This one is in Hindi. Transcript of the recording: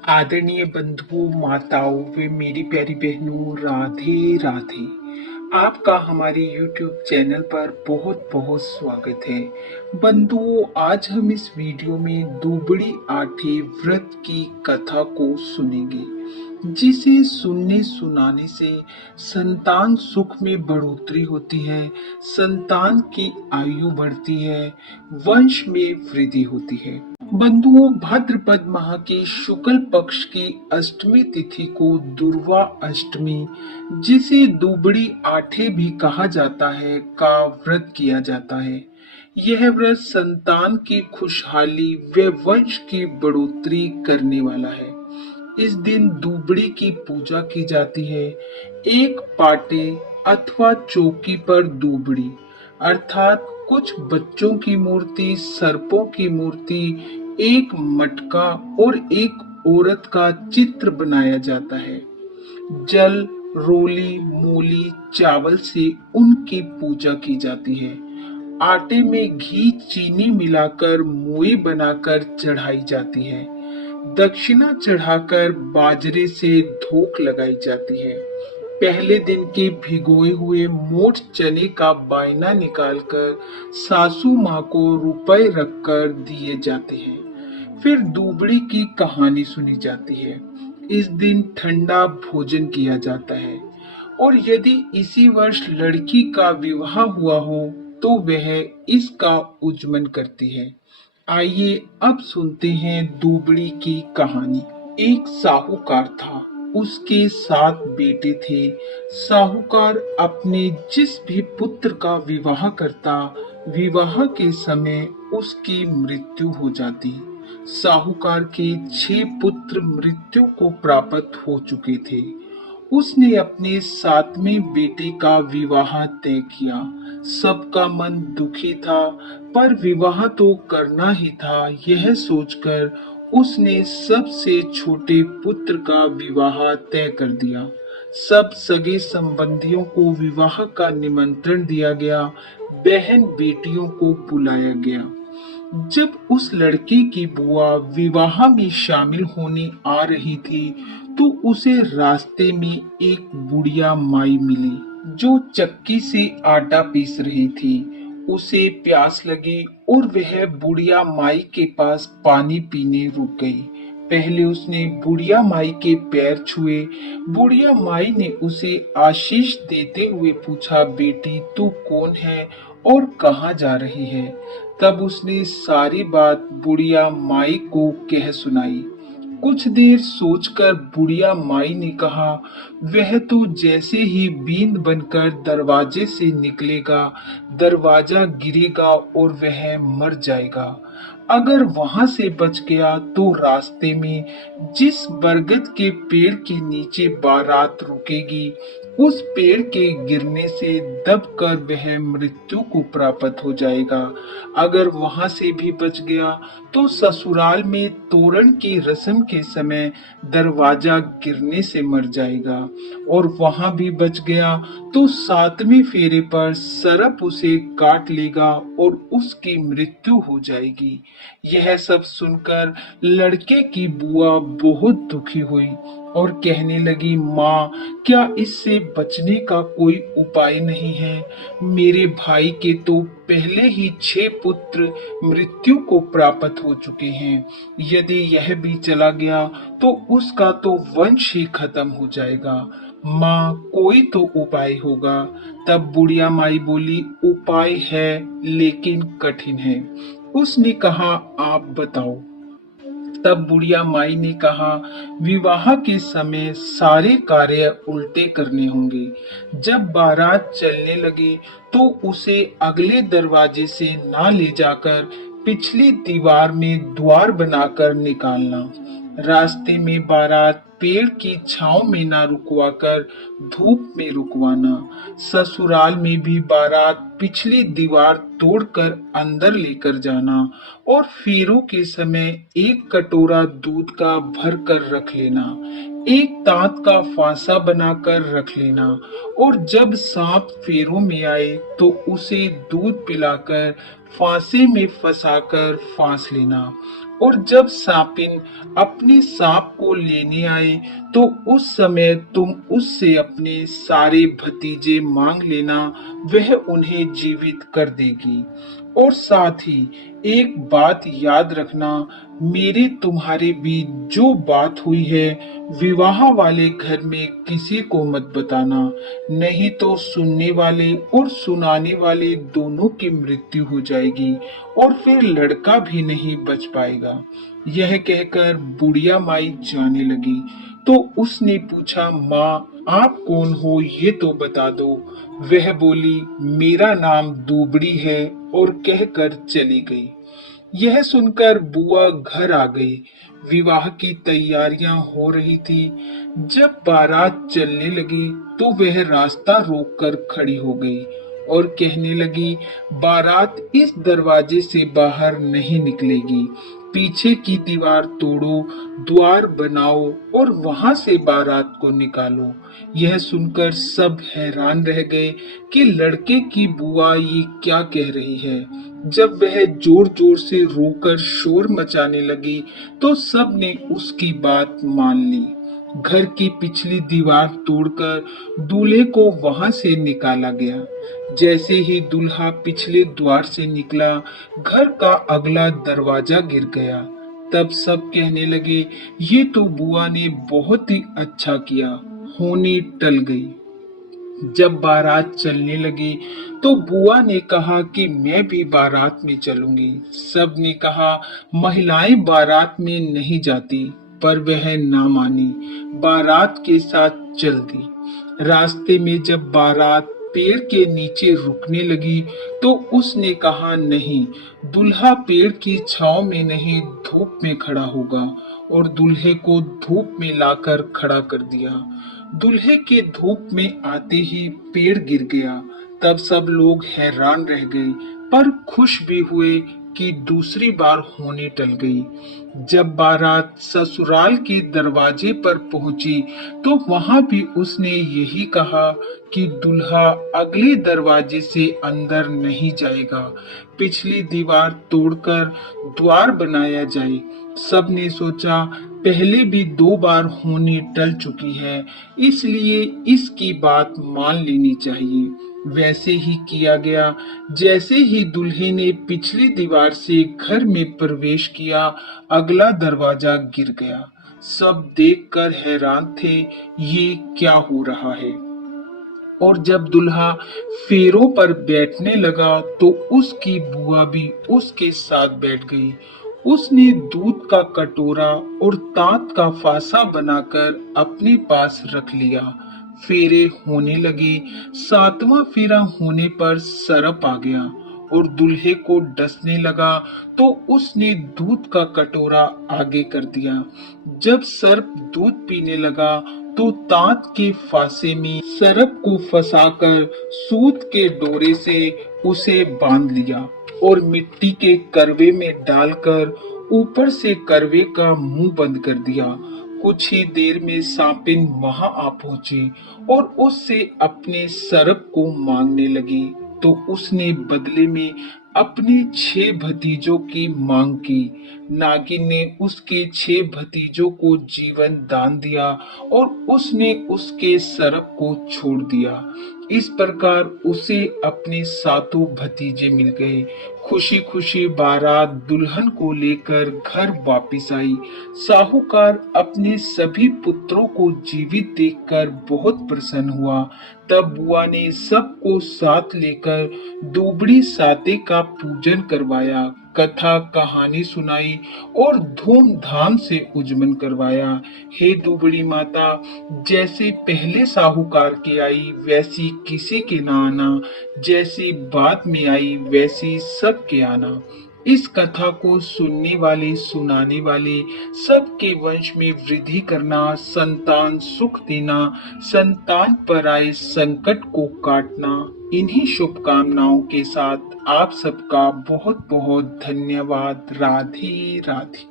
आदरणीय बंधुओं, माताओं व मेरी प्यारी बहनों, राधे राधे। आपका हमारे YouTube चैनल पर बहुत बहुत स्वागत है। बंधुओं, आज हम इस वीडियो में दुबड़ी आठी व्रत की कथा को सुनेंगे, जिसे सुनने सुनाने से संतान सुख में बढ़ोतरी होती है, संतान की आयु बढ़ती है, वंश में वृद्धि होती है। बंधुओं, भाद्रपद माह की शुक्ल पक्ष की अष्टमी तिथि को दुर्वा अष्टमी, जिसे दुबड़ी आठे भी कहा जाता है, का व्रत किया जाता है। यह व्रत संतान की खुशहाली व वंश की बढ़ोतरी करने वाला है। इस दिन दुबड़ी की पूजा की जाती है। एक पाटे अथवा चौकी पर दुबड़ी अर्थात कुछ बच्चों की मूर्ति, सर्पों की मूर्ति, एक मटका और एक औरत का चित्र बनाया जाता है। जल, रोली, मूली, चावल से उनकी पूजा की जाती है। आटे में घी, चीनी मिलाकर मोई बनाकर चढ़ाई जाती है। दक्षिणा चढ़ाकर बाजरे से धूप लगाई जाती है। पहले दिन के भिगोए हुए मोट चने का बायना निकालकर सासू माँ को रुपए रखकर दिए जाते हैं। फिर दुबड़ी की कहानी सुनी जाती है। इस दिन ठंडा भोजन किया जाता है और यदि इसी वर्ष लड़की का विवाह हुआ हो तो वह इसका उज्जमन करती है। आइए अब सुनते हैं दुबड़ी की कहानी। एक साहूकार था, उसके 7 बेटे थे। साहूकार अपने जिस भी पुत्र का विवाह करता, विवाह के समय उसकी मृत्यु हो जाती। साहूकार के 6 पुत्र मृत्यु को प्राप्त हो चुके थे। उसने अपने 7वें बेटे का विवाह तय किया। सबका मन दुखी था, पर विवाह तो करना ही था। यह सोचकर उसने सबसे छोटे पुत्र का विवाह तय कर दिया। सब सगे संबंधियों को विवाह का निमंत्रण दिया गया। बहन बेटियों को बुलाया गया। जब उस लड़के की बुआ विवाह में शामिल होने आ रही थी, तो उसे रास्ते में एक बुढ़िया माई मिली, जो चक्की से आटा पीस रही थी। उसे प्यास लगी और वह बुढ़िया माई के पास पानी पीने रुक गई। पहले उसने बुढ़िया माई के पैर छुए। बुढ़िया माई ने उसे आशीष देते हुए पूछा, बेटी तू कौन है और कहाँ जा रही है? तब उसने सारी बात बुढ़िया माई को कह सुनाई। कुछ देर सोचकर बुढ़िया माई ने कहा, वह तो जैसे ही बींद बनकर दरवाजे से निकलेगा, दरवाजा गिरेगा और वह मर जाएगा। अगर वहां से बच गया तो रास्ते में जिस बरगद के पेड़ के नीचे बारात रुकेगी, उस पेड़ के गिरने से दबकर वह मृत्यु को प्राप्त हो जाएगा। अगर वहां से भी बच गया तो ससुराल में तोरण की रस्म के समय दरवाजा गिरने से मर जाएगा। और वहां भी बच गया तो 7वें फेरे पर सर्प उसे काट लेगा और उसकी मृत्यु हो जाएगी। यह सब सुनकर लड़के की बुआ बहुत दुखी हुई और कहने लगी, माँ, क्या इससे बचने का कोई उपाय नहीं है? मेरे भाई के तो पहले ही 6 पुत्र मृत्यु को प्राप्त हो चुके हैं। यदि यह भी चला गया तो उसका तो वंश ही खत्म हो जाएगा। माँ, कोई तो उपाय होगा। तब बुढ़िया माई बोली, उपाय है लेकिन कठिन है। उसने कहा, आप बताओ। तब बुढ़िया माई ने कहा, विवाह के समय सारे कार्य उल्टे करने होंगे। जब बारात चलने लगे तो उसे अगले दरवाजे से ना ले जाकर पिछली दीवार में द्वार बनाकर निकालना। रास्ते में बारात पेड़ की छांव में ना रुकवाकर धूप में रुकवाना। ससुराल में भी बारात पिछली दीवार तोड़कर अंदर लेकर जाना और फेरों के समय एक कटोरा दूध का भर कर रख लेना। एक तांत का फांसा बनाकर रख लेना और जब सांप फेरों में आए तो उसे दूध पिलाकर फांसे में फंसाकर फांस लेना। और जब सांपिन अपने सांप को लेने आए तो उस समय तुम उससे अपने सारे भतीजे मांग लेना, वह उन्हें जीवित कर देगी। और साथ ही एक बात याद रखना, मेरे तुम्हारे बीच जो बात हुई है विवाह वाले घर में किसी को मत बताना, नहीं तो सुनने वाले और सुनाने वाले दोनों की मृत्यु हो जाएगी और फिर लड़का भी नहीं बच पाएगा। यह कहकर बुढ़िया माई जाने लगी तो उसने पूछा, माँ आप कौन हो ये तो बता दो। वह बोली, मेरा नाम दूबड़ी है, और कहकर चली गई। यह सुनकर बुआ घर आ गई। विवाह की तैयारियां हो रही थी। जब बारात चलने लगी तो वह रास्ता रोककर खड़ी हो गई और कहने लगी, बारात इस दरवाजे से बाहर नहीं निकलेगी, पीछे की दीवार तोड़ो, द्वार बनाओ और वहां से बारात को निकालो। यह सुनकर सब हैरान रह गए कि लड़के की बुआ ये क्या कह रही है। जब वह जोर जोर से रोकर शोर मचाने लगी तो सब ने उसकी बात मान ली। घर की पिछली दीवार तोड़कर दूल्हे को वहां से निकाला गया। जैसे ही दूल्हा पिछले द्वार से निकला, घर का अगला दरवाजा गिर गया। तब सब कहने लगे, ये तो बुआ ने बहुत ही अच्छा किया, होनी टल गई। जब बारात चलने लगी तो बुआ ने कहा कि मैं भी बारात में चलूंगी। सब ने कहा महिलाएं बारात में नहीं जाती, पर वह ना मानी, बारात के साथ चल दी। रास्ते में जब बारात पेड़ के नीचे रुकने लगी तो उसने कहा, नहीं, दूल्हा पेड़ की छांव में नहीं धूप में खड़ा होगा, और दूल्हे को धूप में लाकर खड़ा कर दिया। दूल्हे के धूप में आते ही पेड़ गिर गया। तब सब लोग हैरान रह गए, पर खुश भी हुए कि दूसरी बार होने टल गई। जब बारात ससुराल के दरवाजे पर पहुंची तो वहां भी उसने यही कहा कि दूल्हा अगले दरवाजे से अंदर नहीं जाएगा, पिछली दीवार तोड़कर द्वार बनाया जाए। सबने सोचा, पहले भी 2 बार होनी टल चुकी है, इसलिए इसकी बात मान लेनी चाहिए। वैसे ही किया गया। जैसे ही दूल्हे ने पिछली दीवार से घर में प्रवेश किया, अगला दरवाजा गिर गया। सब देखकर हैरान थे, ये क्या हो रहा है। और जब दूल्हा फेरों पर बैठने लगा तो उसकी बुआ भी उसके साथ बैठ गई। उसने दूध का कटोरा और तात का फासा बनाकर अपने पास रख लिया। फेरे होने लगे। 7वां फेरा होने पर सरप आ गया और दूल्हे को डसने लगा तो उसने दूध का कटोरा आगे कर दिया। जब सर्प दूध पीने लगा तो तात के फासे में सर्प को फंसाकर सूत के डोरे से उसे बांध लिया और मिट्टी के करवे में डालकर ऊपर से करवे का मुंह बंद कर दिया। कुछ ही देर में सांपिन वहां आ पहुंची और उससे अपने सर्प को मांगने लगी, तो उसने बदले में अपने 6 भतीजों की मांग की। नागिन ने उसके 6 भतीजों को जीवन दान दिया और उसने उसके सर्प को छोड़ दिया। इस प्रकार उसे अपने 7 भतीजे मिल गए। खुशी खुशी बारात दुल्हन को लेकर घर वापिस आई। साहूकार अपने सभी पुत्रों को जीवित देखकर बहुत प्रसन्न हुआ। तब बुआ ने सबको साथ लेकर दुबड़ी साते का पूजन करवाया, कथा कहानी सुनाई और धूमधाम से उजमन करवाया। हे दुबड़ी माता, जैसे पहले साहूकार के आई वैसी किसी के ना आना, जैसी बाद में आई वैसी सबके आना। इस कथा को सुनने वाले सुनाने वाले सबके वंश में वृद्धि करना, संतान सुख देना, संतान पर आए संकट को काटना। इन्हीं शुभकामनाओं के साथ आप सबका बहुत बहुत धन्यवाद। राधे राधे।